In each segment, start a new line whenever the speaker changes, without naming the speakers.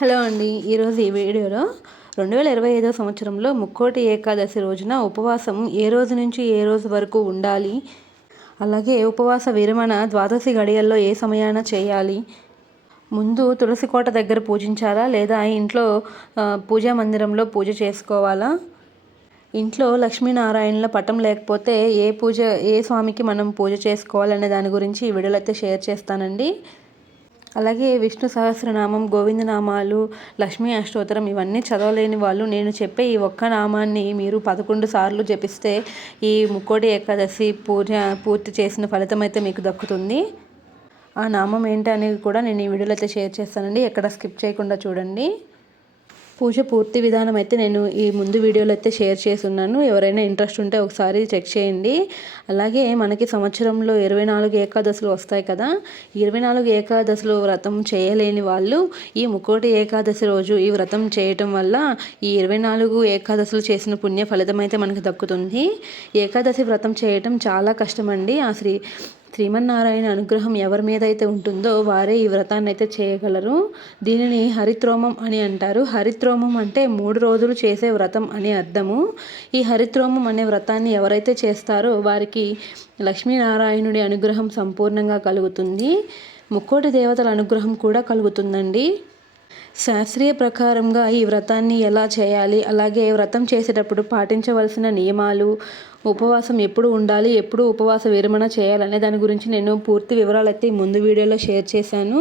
Hello అండి. ఈరోజు ఈ వీడియోలో రెండు వేల ఇరవై ఐదో సంవత్సరంలో ముక్కోటి ఏకాదశి రోజున ఉపవాసం ఏ రోజు నుంచి ఏ రోజు వరకు ఉండాలి? అలాగే ఉపవాస విరమణ ద్వాదశి గడియల్లో ఏ సమయాన చేయాలి? ముందు తులసి కోట దగ్గర పూజించాలా? లేదా ఇంట్లో పూజా మందిరంలో పూజ చేసుకోవాలా? ఇంట్లో లక్ష్మీనారాయణల పటం లేకపోతే ఏ పూజ ఏ స్వామికి మనం పూజ చేసుకోవాలనే దాని గురించి ఈ వీడియోలో అయితే షేర్ చేస్తానండి. అలాగే విష్ణు సహస్రనామం గోవిందనామాలు లక్ష్మీ అష్టోత్తరం ఇవన్నీ చదవలేని వాళ్ళు నేను చెప్పే ఈ ఒక్క నామాన్ని మీరు పదకొండు సార్లు జపిస్తే ఈ ముక్కోటి ఏకాదశి పూజ పూర్తి చేసిన ఫలితం అయితే మీకు దక్కుతుంది. ఆ నామం ఏంటి అనేది కూడా నేను ఈ వీడియోలో అయితే షేర్ చేస్తానండి. ఎక్కడ స్కిప్ చేయకుండా చూడండి. పూజ పూర్తి విధానం అయితే నేను ఈ ముందు వీడియోలో అయితే షేర్ చేసి ఉన్నాను ఎవరైనా ఇంట్రెస్ట్ ఉంటే ఒకసారి చెక్ చేయండి. అలాగే మనకి సంవత్సరంలో ఇరవై నాలుగు ఏకాదశులు వస్తాయి కదా. ఇరవై నాలుగు ఏకాదశులు వ్రతం చేయలేని వాళ్ళు ఈ ముక్కోటి ఏకాదశి రోజు ఈ వ్రతం చేయటం వల్ల ఈ ఇరవై నాలుగు ఏకాదశులు చేసిన పుణ్య ఫలితం అయితే మనకు దక్కుతుంది. ఏకాదశి వ్రతం చేయటం చాలా కష్టమండి. ఆ శ్రీ శ్రీమన్నారాయణ అనుగ్రహం ఎవరి మీద అయితే ఉంటుందో వారే ఈ వ్రతాన్ని అయితే చేయగలరు. దీనిని హరిత్రోమం అని అంటారు. హరిత్రోమం అంటే మూడు రోజులు చేసే వ్రతం అని అర్థము. ఈ హరిత్రోమం అనే వ్రతాన్ని ఎవరైతే చేస్తారో వారికి లక్ష్మీనారాయణుడి అనుగ్రహం సంపూర్ణంగా కలుగుతుంది. ముక్కోటి దేవతల అనుగ్రహం కూడా కలుగుతుందండి. శాస్త్రీయ ప్రకారంగా ఈ వ్రతాన్ని ఎలా చేయాలి? అలాగే వ్రతం చేసేటప్పుడు పాటించవలసిన నియమాలు ఉపవాసం ఎప్పుడు ఉండాలి ఎప్పుడు ఉపవాస విరమణ చేయాలనే దాని గురించి నేను పూర్తి వివరాలు అయితే ముందు వీడియోలో షేర్ చేశాను.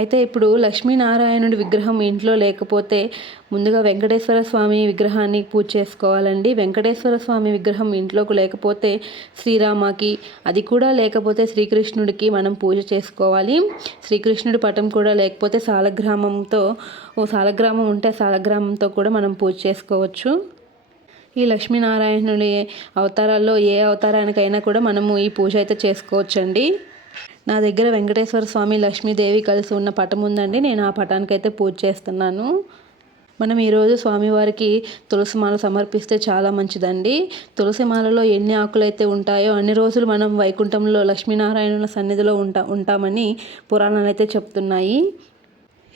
అయితే ఇప్పుడు లక్ష్మీనారాయణుడి విగ్రహం ఇంట్లో లేకపోతే ముందుగా వెంకటేశ్వర స్వామి విగ్రహాన్ని పూజ చేసుకోవాలండి. వెంకటేశ్వర స్వామి విగ్రహం ఇంట్లోకి లేకపోతే శ్రీరామకి అది కూడా లేకపోతే శ్రీకృష్ణుడికి మనం పూజ చేసుకోవాలి. శ్రీకృష్ణుడి పటం కూడా లేకపోతే సాలగ్రామంతో ఓ సాలగ్రామం ఉంటే సాలగ్రామంతో కూడా మనం పూజ చేసుకోవచ్చు. ఈ లక్ష్మీనారాయణుడి అవతారాల్లో ఏ అవతారానికైనా కూడా మనము ఈ పూజ అయితే చేసుకోవచ్చండి. నా దగ్గర వెంకటేశ్వర స్వామి లక్ష్మీదేవి కలిసి ఉన్న పటం ఉందండి. నేను ఆ పటానికి అయితే పూజ చేస్తున్నాను. మనం ఈరోజు స్వామివారికి తులసి మాల సమర్పిస్తే చాలా మంచిదండి. తులసి మాలలో ఎన్ని ఆకులైతే ఉంటాయో అన్ని రోజులు మనం వైకుంఠంలో లక్ష్మీనారాయణుల సన్నిధిలో ఉంటా ఉంటామని పురాణాలు అయితే చెప్తున్నాయి.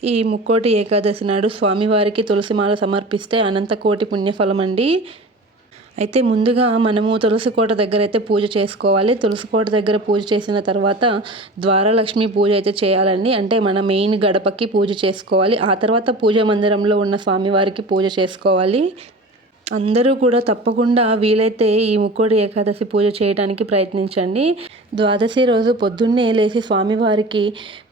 ఈ ముక్కోటి ఏకాదశి నాడు స్వామివారికి తులసిమాల సమర్పిస్తే అనంతకోటి పుణ్యఫలం అండి అయితే ముందుగా మనము తులసి కోట దగ్గర అయితే పూజ చేసుకోవాలి. తులసి కోట దగ్గర పూజ చేసిన తర్వాత ద్వారలక్ష్మి పూజ అయితే చేయాలండి. అంటే మన మెయిన్ గడపకి పూజ చేసుకోవాలి. ఆ తర్వాత పూజ మందిరంలో ఉన్న స్వామివారికి పూజ చేసుకోవాలి. అందరూ కూడా తప్పకుండా వీలైతే ఈ ముక్కోటి ఏకాదశి పూజ చేయడానికి ప్రయత్నించండి. ద్వాదశి రోజు పొద్దున్నే లేచి స్వామివారికి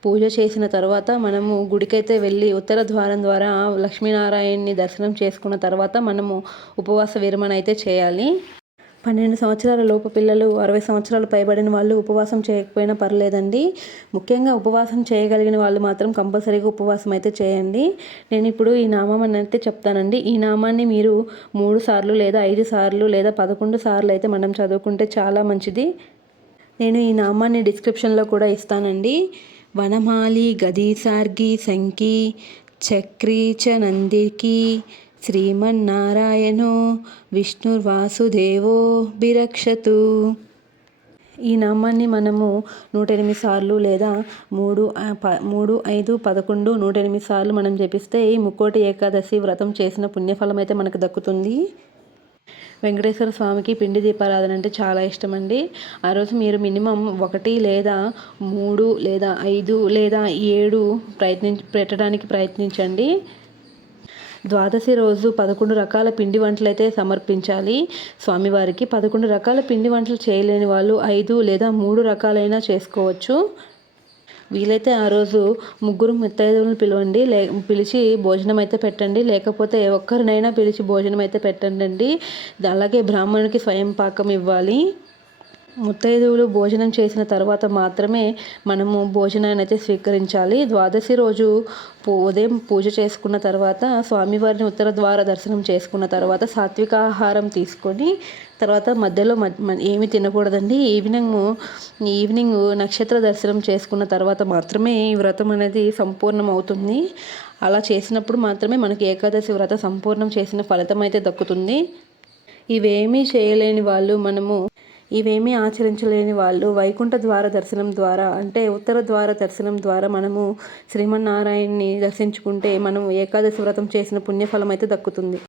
పూజ చేసిన తర్వాత మనము గుడికైతే వెళ్ళి ఉత్తర ద్వారం ద్వారా లక్ష్మీనారాయణని దర్శనం చేసుకున్న తర్వాత మనము ఉపవాస విరమణ అయితే చేయాలి. పన్నెండు సంవత్సరాల లోపు పిల్లలు అరవై సంవత్సరాలు పైబడిన వాళ్ళు ఉపవాసం చేయకపోయినా పర్లేదండి. ముఖ్యంగా ఉపవాసం చేయగలిగిన వాళ్ళు మాత్రం కంపల్సరీగా ఉపవాసం అయితే చేయండి. నేను ఇప్పుడు ఈ నామం అని అయితే చెప్తానండి. ఈ నామాన్ని మీరు మూడు సార్లు లేదా ఐదు సార్లు లేదా పదకొండు సార్లు అయితే మనం చదువుకుంటే చాలా మంచిది. నేను ఈ నామాన్ని డిస్క్రిప్షన్లో కూడా ఇస్తానండి. వనమాలి గదీసార్గి శంకి చక్రీచ నందికి శ్రీమన్నారాయణో విష్ణుర్వాసుదేవో బిరక్షతు ఈ నామాన్ని మనము నూట ఎనిమిది సార్లు లేదా మూడు ప మూడు ఐదు పదకొండు నూట ఎనిమిది సార్లు మనం జపిస్తే ఈ ముక్కోటి ఏకాదశి వ్రతం చేసిన పుణ్యఫలం అయితే మనకు దక్కుతుంది. వెంకటేశ్వర స్వామికి పిండి దీపారాధన అంటే చాలా ఇష్టం అండి. ఆ రోజు మీరు మినిమం ఒకటి లేదా మూడు లేదా ఐదు లేదా ఏడు ప్రయత్ని పెట్టడానికి ప్రయత్నించండి. ద్వాదశి రోజు పదకొండు రకాల పిండి వంటలైతే సమర్పించాలి. స్వామివారికి పదకొండు రకాల పిండి వంటలు చేయలేని వాళ్ళు ఐదు లేదా మూడు రకాలైనా చేసుకోవచ్చు. వీలైతే ఆ రోజు ముగ్గురు ముత్తైదువులను పిలవండి. లే పిలిచి భోజనం అయితే పెట్టండి. లేకపోతే ఒక్కరినైనా పిలిచి భోజనం అయితే పెట్టండి అలాగే బ్రాహ్మణునికి స్వయం పాకం ఇవ్వాలి. ముత్తైదువులు భోజనం చేసిన తర్వాత మాత్రమే మనము భోజనాన్ని అయితే స్వీకరించాలి. ద్వాదశి రోజు ఉదయం పూజ చేసుకున్న తర్వాత స్వామివారిని ఉత్తర ద్వార దర్శనం చేసుకున్న తర్వాత సాత్విక ఆహారం తీసుకొని తర్వాత మధ్యలో మ- ఏమి తినకూడదండి. ఈవినింగ్ ఈవినింగ్ నక్షత్ర దర్శనం చేసుకున్న తర్వాత మాత్రమే ఈ వ్రతం అనేది సంపూర్ణం అవుతుంది అలా చేసినప్పుడు మాత్రమే మనకి ఏకాదశి వ్రతం సంపూర్ణం చేసిన ఫలితం అయితే దక్కుతుంది. ఇవేమీ చేయలేని వాళ్ళు మనము ఇవేమీ ఆచరించలేని వాళ్ళు వైకుంఠ ద్వార దర్శనం ద్వారా అంటే ఉత్తర ద్వార దర్శనం ద్వారా మనము శ్రీమన్నారాయణ్ణి దర్శించుకుంటే మనం ఏకాదశి వ్రతం చేసిన పుణ్యఫలం అయితే దక్కుతుంది.